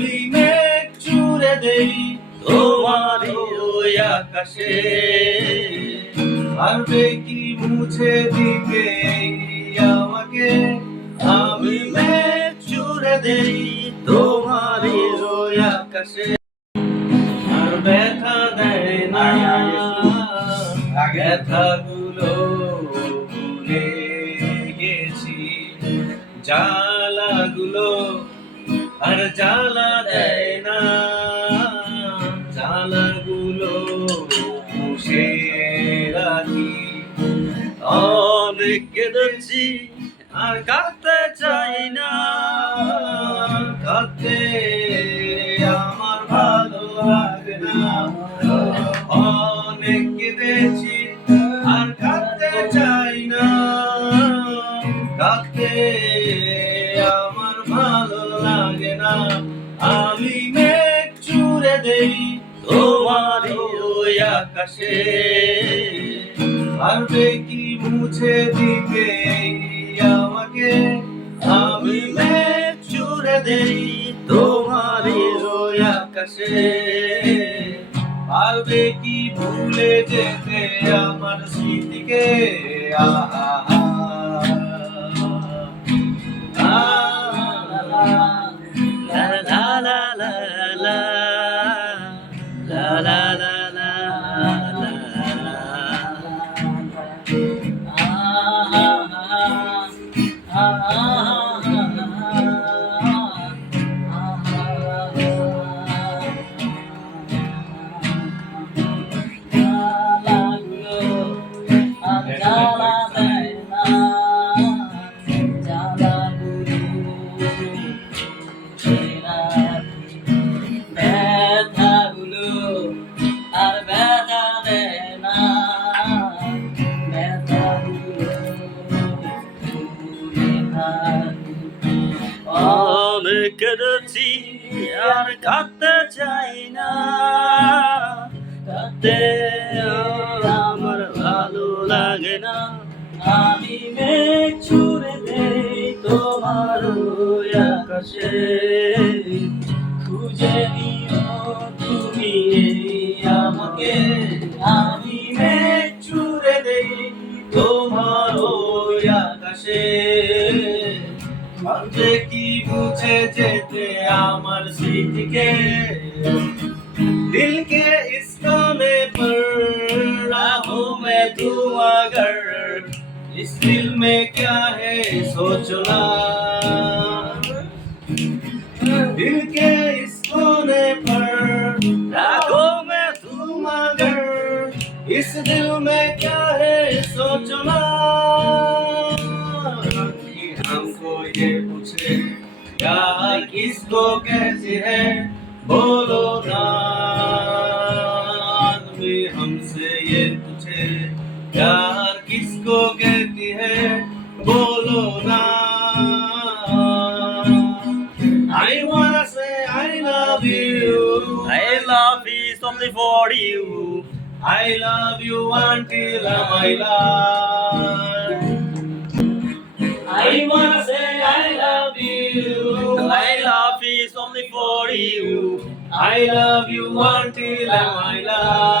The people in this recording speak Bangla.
আমি মেঘ চুরে দেই তোমার ওই আকাশে। পারবে কি মুছে দিতে আমাকে? আমি মেঘ চুরে দেই তোমার ওই আকাশে। আর ব্যথা দেয় না। ব্যথাগুলো জ্বালা দেয় না। জ্বালাগুলো মুছে রাখি। অনেক কেঁদেছি আর কাঁদতে চাই না। কাঁদতে আমার ভালো লাগে না। অনেক কেঁদেছি আর কাঁদতে চাই না। কাঁদতে চুরে দেই তোমার ওই আকাশে। পারবে কি মুছে দিতে আমাকে। আমি মেঘ চুরে দেই তোমার ওই আকাশে। পারবে কি ভুলে যেতে আমার স্মৃতিকে। আহা। অনেক কেঁদেছি আর কাঁদতে চাই না। আমার ভালো লাগে না। আমি মেঘ ছুড়ে দেই তোমার আকাশে। খুঁজে নিও তুমি আমাকে। আমি আকাশে ভাবতে কি বুঝে যেতে আমার স্মৃতিকে दिल के इस कामे पर राहों में तुम अगर इस दिल में क्या है सोचना दिल के इस कोने पर राहों में तुम अगर इस दिल में क्या है सोचना कि हमको ये पूछे प्यार किसको कहते हैं बोलो ना हमसे ये पूछे प्यार किसको कहती है बोलो ना I wanna say I love you I love is only for you I love you until my life. I wanna say I love you. I love is only for you I love you until my life.